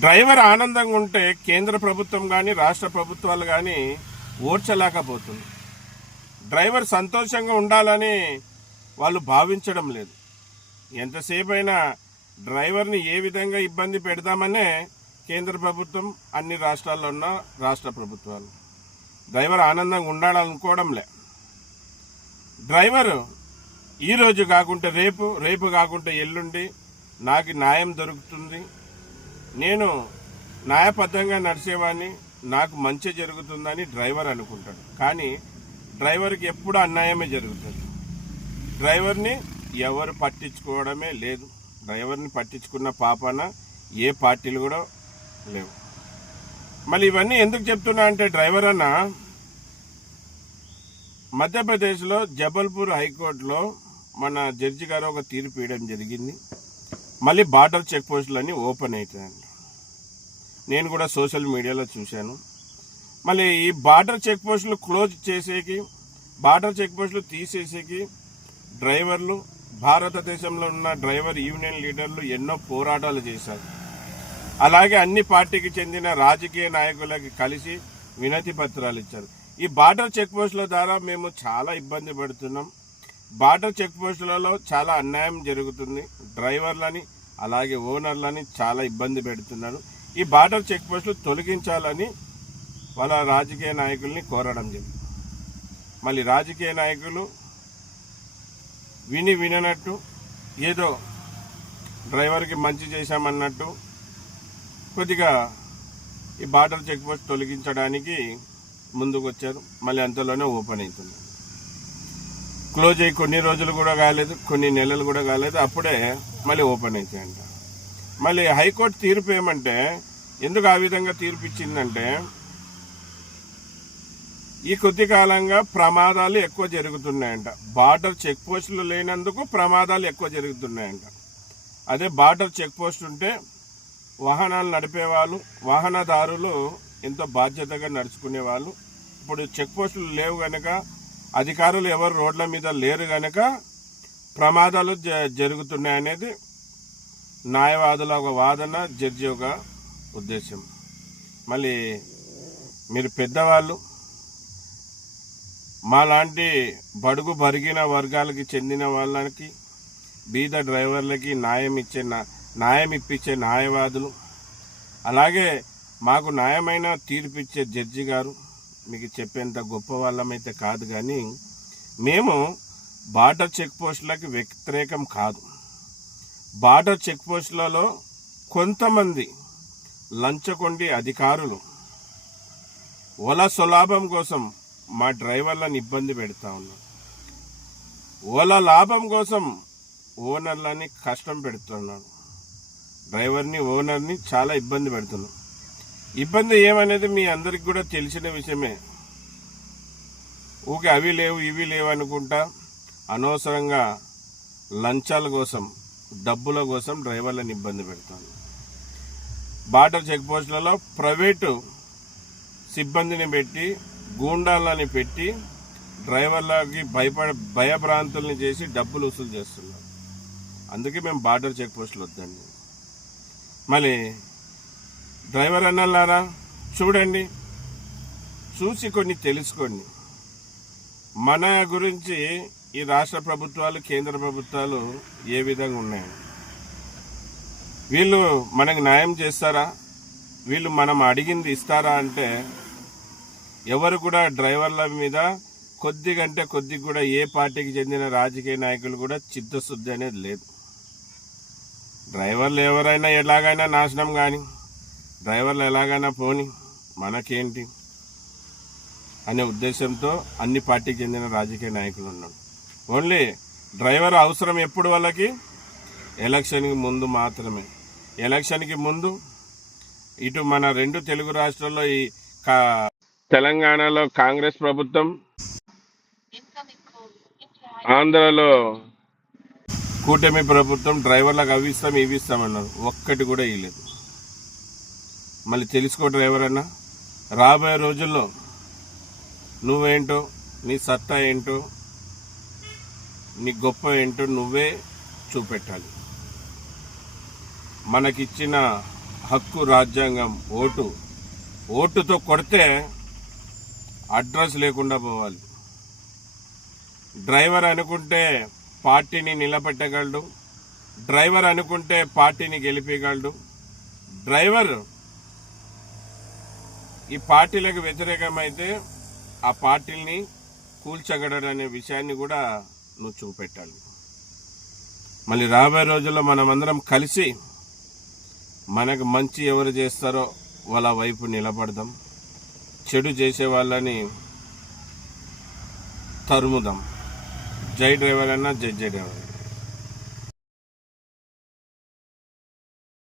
Driver ఆనందంగా ఉంటే కేంద్ర ప్రభుత్వం కానీ రాష్ట్ర ప్రభుత్వాలు కానీ ఓర్చలేకపోతుంది. డ్రైవర్ సంతోషంగా ఉండాలని వాళ్ళు భావించడం లేదు. ఎంతసేపు అయినా డ్రైవర్ని ఏ విధంగా ఇబ్బంది పెడదామనే కేంద్ర ప్రభుత్వం, అన్ని రాష్ట్రాల్లో ఉన్న రాష్ట్ర ప్రభుత్వాలు డ్రైవర్ ఆనందంగా ఉండాలనుకోవడంలే. డ్రైవరు ఈరోజు కాకుంటే రేపు, రేపు కాకుంటే ఎల్లుండి నాకు న్యాయం దొరుకుతుంది, నేను న్యాయబద్ధంగా నడిచేవాడిని, నాకు మంచి జరుగుతుందని డ్రైవర్ అనుకుంటాడు. కానీ డ్రైవర్కి ఎప్పుడు అన్యాయమే జరుగుతుంది. డ్రైవర్ని ఎవరు పట్టించుకోవడమే లేదు. డ్రైవర్ని పట్టించుకున్న పాపాన ఏ పార్టీలు కూడా లేవు. మళ్ళీ ఇవన్నీ ఎందుకు చెప్తున్నా అంటే, డ్రైవర్ అన్న మధ్యప్రదేశ్లో జబల్పూర్ హైకోర్టులో మన జడ్జి గారు ఒక తీర్పు ఇవ్వడం జరిగింది. మళ్ళీ బార్డర్ చెక్ పోస్టులన్నీ ఓపెన్ అవుతాయండి. నేను కూడా సోషల్ మీడియాలో చూశాను. మళ్ళీ ఈ బార్డర్ చెక్ పోస్టులు క్లోజ్ చేసేకి, బార్డర్ చెక్ పోస్టులు తీసేసేకి డ్రైవర్లు, భారతదేశంలో ఉన్న డ్రైవర్ యూనియన్ లీడర్లు ఎన్నో పోరాటాలు చేశారు. అలాగే అన్ని పార్టీకి చెందిన రాజకీయ నాయకులకి కలిసి వినతి పత్రాలు ఇచ్చారు. ఈ బార్డర్ చెక్ పోస్టుల ద్వారా మేము చాలా ఇబ్బంది పడుతున్నాం, బార్డర్ చెక్ పోస్టులలో చాలా అన్యాయం జరుగుతుంది, డ్రైవర్లని అలాగే ఓనర్లని చాలా ఇబ్బంది పెడుతున్నారు, ఈ బార్డర్ చెక్ పోస్టులు తొలగించాలని వాళ్ళ రాజకీయ నాయకుల్ని కోరడం జరిగింది. మళ్ళీ రాజకీయ నాయకులు విననట్టు ఏదో డ్రైవర్కి మంచి చేశామన్నట్టు కొద్దిగా ఈ బార్డర్ చెక్ పోస్ట్ తొలగించడానికి ముందుకు వచ్చారు. మళ్ళీ అంతలోనే ఓపెన్ అవుతుంది. క్లోజ్ అయ్యి కొన్ని రోజులు కూడా కాలేదు, కొన్ని నెలలు కూడా కాలేదు, అప్పుడే మళ్ళీ ఓపెన్ అవుతాయంట. మళ్ళీ హైకోర్టు తీర్పు ఏమంటే, ఎందుకు ఆ విధంగా తీర్పు ఇచ్చిందంటే, ఈ కొద్ది కాలంగా ప్రమాదాలు ఎక్కువ జరుగుతున్నాయంట. బార్డర్ చెక్ పోస్టులు లేనందుకు ప్రమాదాలు ఎక్కువ జరుగుతున్నాయంట. అదే బార్డర్ చెక్ పోస్ట్ ఉంటే వాహనాలు నడిపేవాళ్ళు, వాహనదారులు ఎంతో బాధ్యతగా నడుచుకునే వాళ్ళు. ఇప్పుడు చెక్ పోస్టులు లేవు గనక, అధికారులు ఎవరు రోడ్ల మీద లేరు గనక ప్రమాదాలు జరుగుతున్నాయనేది న్యాయవాదుల ఒక వాదన, జడ్జి ఒక ఉద్దేశం. మళ్ళీ మీరు పెద్దవాళ్ళు, మాలాంటి బడుగు బరిగిన వర్గాలకి చెందిన వాళ్ళకి, బీద డ్రైవర్లకి న్యాయం ఇప్పించే న్యాయవాదులు, అలాగే మాకు న్యాయమైన తీర్పిచ్చే జడ్జి గారు, మీకు చెప్పేంత గొప్ప వాళ్ళమైతే కాదు, కానీ మేము బార్డర్ చెక్ పోస్టులకి వ్యతిరేకం కాదు. బార్డర్ చెక్ పోస్టులలో కొంతమంది లంచగొండి అధికారులు ఓలా స్వలాభం కోసం మా డ్రైవర్లను ఇబ్బంది పెడతా ఉన్నారు. ఓలా లాభం కోసం ఓనర్లని కష్టం పెడుతున్నారు. డ్రైవర్ని, ఓనర్ని చాలా ఇబ్బంది పెడుతున్నారు. ఇబ్బంది ఏమనేది మీ అందరికి కూడా తెలిసిన విషయమే. ఊకే అవి లేవు ఇవి లేవు అనుకుంటా అనవసరంగా లంచాల కోసం, డబ్బుల కోసం డ్రైవర్లను ఇబ్బంది పెడతాను. బార్డర్ చెక్ పోస్టులలో ప్రైవేటు సిబ్బందిని పెట్టి, గూండాలని పెట్టి డ్రైవర్లకి భయభ్రాంతుల్ని చేసి డబ్బులు వసూలు చేస్తున్నారు. అందుకే మేము బార్డర్ చెక్ పోస్టులు వద్దండి. మళ్ళీ డ్రైవర్ అన్నలారా చూడండి, చూసి కొన్ని తెలుసుకోండి. మన గురించి ఈ రాష్ట్ర ప్రభుత్వాలు, కేంద్ర ప్రభుత్వాలు ఏ విధంగా ఉన్నాయి? వీళ్ళు మనకు న్యాయం చేస్తారా? వీళ్ళు మనం అడిగింది ఇస్తారా? అంటే ఎవరు కూడా డ్రైవర్ల మీద కొద్దిగంటే కొద్దిగా కూడా ఏ పార్టీకి చెందిన రాజకీయ నాయకులు కూడా చిత్తశుద్ధి అనేది లేదు. డ్రైవర్లు ఎవరైనా ఎలాగైనా నాశనం కానీ, డ్రైవర్లు ఎలాగైనా పోని, మనకేంటి అనే ఉద్దేశంతో అన్ని పార్టీకి చెందిన రాజకీయ నాయకులు ఉన్నారు. ఓన్లీ డ్రైవర్ అవసరం ఎప్పుడు వాళ్ళకి? ఎలక్షన్కి ముందు మాత్రమే. ఎలక్షన్కి ముందు ఇటు మన రెండు తెలుగు రాష్ట్రాల్లో, ఈ తెలంగాణలో కాంగ్రెస్ ప్రభుత్వం, ఆంధ్రలో కూటమి ప్రభుత్వం డ్రైవర్లకు అవి ఇస్తాం ఇవి ఇస్తామన్నారు. ఒక్కటి కూడా ఇవ్వలేదు. మళ్ళీ తెలుసుకో డ్రైవర్ అన్న, రాబోయే రోజుల్లో నువ్వేంటో, నీ సత్తా ఏంటో, నీ గొప్ప ఏంటో నువ్వే చూపెట్టాలి. మనకిచ్చిన హక్కు రాజ్యాంగం ఓటుతో కొడితే అడ్రస్ లేకుండా పోవాలి. డ్రైవర్ అనుకుంటే పార్టీని నిలబెట్టగలడు, డ్రైవర్ అనుకుంటే పార్టీని గెలిపగలడు, డ్రైవర్ ఈ పార్టీలకు వ్యతిరేకమైతే ఆ పార్టీని కూల్చగలడనే విషయాన్ని కూడా నువ్వు చూపెట్టాలి. మళ్ళీ రాబోయే రోజుల్లో మనమందరం కలిసి మనకు మంచి ఎవరు చేస్తారో వాళ్ళ వైపు నిలబడదాం, చెడు చేసే వాళ్ళని తరుముదాం. జై డ్రైవర్ అన్న, జై డ్రైవర్.